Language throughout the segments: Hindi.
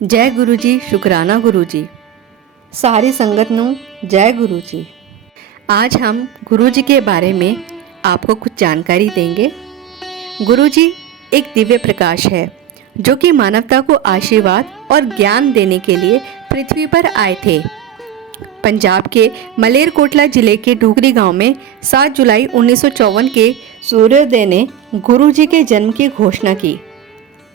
जय गुरु जी, शुकराना गुरु जी। सारी संगत नू जय गुरु जी। आज हम गुरु जी के बारे में आपको कुछ जानकारी देंगे। गुरु जी एक दिव्य प्रकाश है जो कि मानवता को आशीर्वाद और ज्ञान देने के लिए पृथ्वी पर आए थे। पंजाब के मलेरकोटला जिले के डूगरी गांव में 7 जुलाई 1954 के सूर्योदय ने गुरु जी के जन्म की घोषणा की।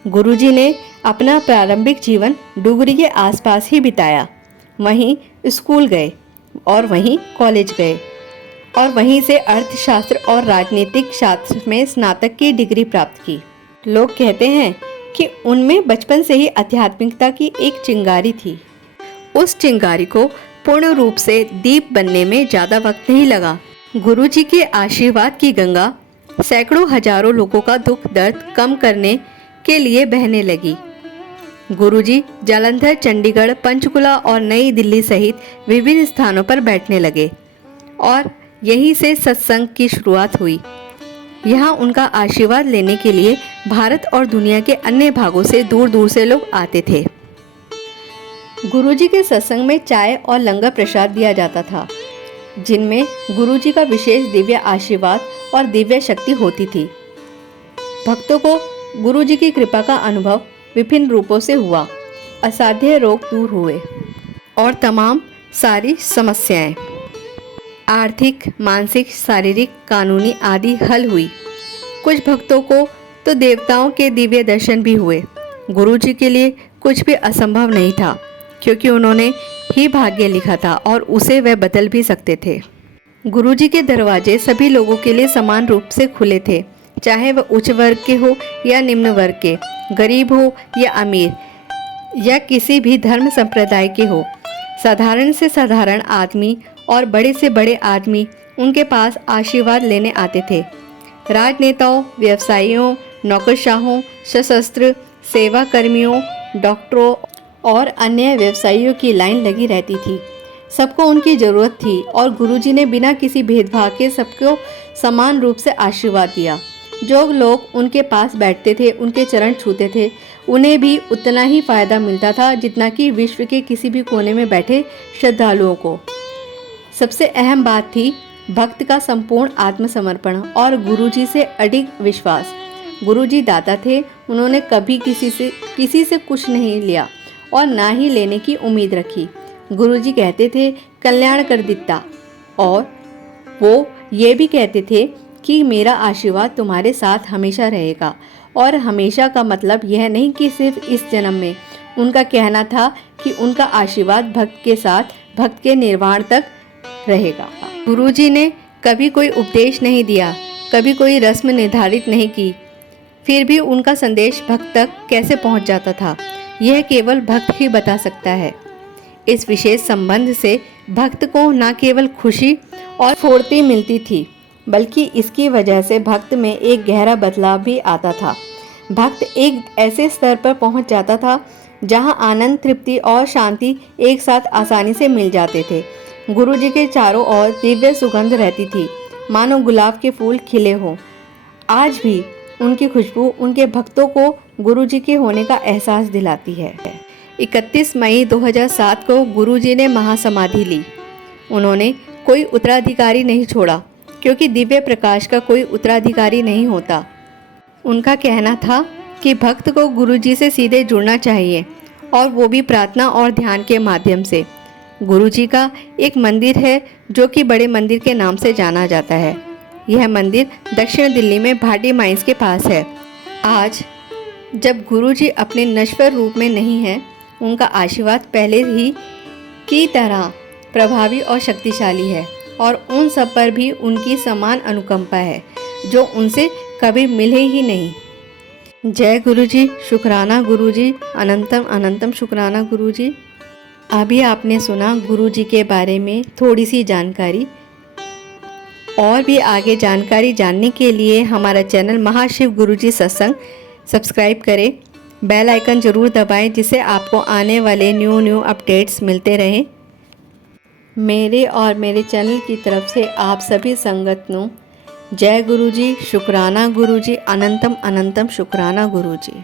गुरुजी ने अपना प्रारंभिक जीवन डूगरी के आसपास ही बिताया। वहीं स्कूल गए और वहीं कॉलेज गए और वहीं से अर्थशास्त्र और राजनीतिक शास्त्र में स्नातक की डिग्री प्राप्त की। लोग कहते हैं कि उनमें बचपन से ही आध्यात्मिकता की एक चिंगारी थी। उस चिंगारी को पूर्ण रूप से दीप बनने में ज़्यादा वक्त नहीं लगा। गुरुजी के आशीर्वाद की गंगा सैकड़ों हजारों लोगों का दुख दर्द कम करने के लिए बहने लगी। गुरुजी जालंधर, चंडीगढ़, पंचकुला और नई दिल्ली सहित विभिन्न स्थानों पर बैठने लगे और यहीं से सत्संग की शुरुआत हुई। यहाँ उनका आशीर्वाद लेने के लिए भारत और दुनिया के अन्य भागों से दूर दूर से लोग आते थे। गुरुजी के सत्संग में चाय और लंगर प्रसाद दिया जाता था, जिनमें गुरुजी का विशेष दिव्य आशीर्वाद और दिव्य शक्ति होती थी। भक्तों को गुरुजी की कृपा का अनुभव विभिन्न रूपों से हुआ। असाध्य रोग दूर हुए और तमाम सारी समस्याएं आर्थिक, मानसिक, शारीरिक, कानूनी आदि हल हुई। कुछ भक्तों को तो देवताओं के दिव्य दर्शन भी हुए। गुरुजी के लिए कुछ भी असंभव नहीं था, क्योंकि उन्होंने ही भाग्य लिखा था और उसे वह बदल भी सकते थे। गुरुजी के दरवाजे सभी लोगों के लिए समान रूप से खुले थे, चाहे वह उच्च वर्ग के हो या निम्न वर्ग के, गरीब हो या अमीर, या किसी भी धर्म संप्रदाय के हो। साधारण से साधारण आदमी और बड़े से बड़े आदमी उनके पास आशीर्वाद लेने आते थे। राजनेताओं, व्यवसायियों, नौकरशाहों, सशस्त्र सेवा कर्मियों, डॉक्टरों और अन्य व्यवसायियों की लाइन लगी रहती थी। सबको उनकी ज़रूरत थी और गुरुजी ने बिना किसी भेदभाव के सबको समान रूप से आशीर्वाद दिया। जो लोग उनके पास बैठते थे, उनके चरण छूते थे, उन्हें भी उतना ही फायदा मिलता था जितना कि विश्व के किसी भी कोने में बैठे श्रद्धालुओं को। सबसे अहम बात थी भक्त का संपूर्ण आत्मसमर्पण और गुरुजी से अडिग विश्वास। गुरुजी दाता थे, उन्होंने कभी किसी से कुछ नहीं लिया और ना ही लेने की उम्मीद रखी। गुरुजी कहते थे कल्याण कर दिता, और वो ये भी कहते थे कि मेरा आशीर्वाद तुम्हारे साथ हमेशा रहेगा। और हमेशा का मतलब यह नहीं कि सिर्फ इस जन्म में। उनका कहना था कि उनका आशीर्वाद भक्त के साथ भक्त के निर्वाण तक रहेगा। गुरुजी ने कभी कोई उपदेश नहीं दिया, कभी कोई रस्म निर्धारित नहीं की, फिर भी उनका संदेश भक्त तक कैसे पहुंच जाता था, यह केवल भक्त ही बता सकता है। इस विशेष संबंध से भक्त को न केवल खुशी और फुर्ती मिलती थी, बल्कि इसकी वजह से भक्त में एक गहरा बदलाव भी आता था। भक्त एक ऐसे स्तर पर पहुंच जाता था जहां आनंद, तृप्ति और शांति एक साथ आसानी से मिल जाते थे। गुरुजी के चारों ओर दिव्य सुगंध रहती थी, मानो गुलाब के फूल खिले हों। आज भी उनकी खुशबू उनके भक्तों को गुरुजी के होने का एहसास दिलाती है। 31 मई 2007 को गुरुजी ने महासमाधि ली। उन्होंने कोई उत्तराधिकारी नहीं छोड़ा, क्योंकि दिव्य प्रकाश का कोई उत्तराधिकारी नहीं होता। उनका कहना था कि भक्त को गुरुजी से सीधे जुड़ना चाहिए, और वो भी प्रार्थना और ध्यान के माध्यम से। गुरुजी का एक मंदिर है जो कि बड़े मंदिर के नाम से जाना जाता है। यह मंदिर दक्षिण दिल्ली में भाटी माइंस के पास है। आज जब गुरुजी अपने नश्वर रूप में नहीं हैं, उनका आशीर्वाद पहले ही की तरह प्रभावी और शक्तिशाली है, और उन सब पर भी उनकी समान अनुकंपा है जो उनसे कभी मिले ही नहीं। जय गुरुजी, शुकराना गुरुजी, अनंतम अनंतम शुकराना गुरुजी। अभी आपने सुना गुरुजी के बारे में थोड़ी सी जानकारी। और भी आगे जानकारी जानने के लिए हमारा चैनल महाशिव गुरुजी सत्संग सब्सक्राइब करें। बेल आइकन ज़रूर दबाएं, जिससे आपको आने वाले न्यू अपडेट्स मिलते रहें। मेरे और मेरे चैनल की तरफ से आप सभी संगत नु जय गुरुजी, शुकराना गुरुजी, अनंतम अनंतम शुकराना गुरुजी।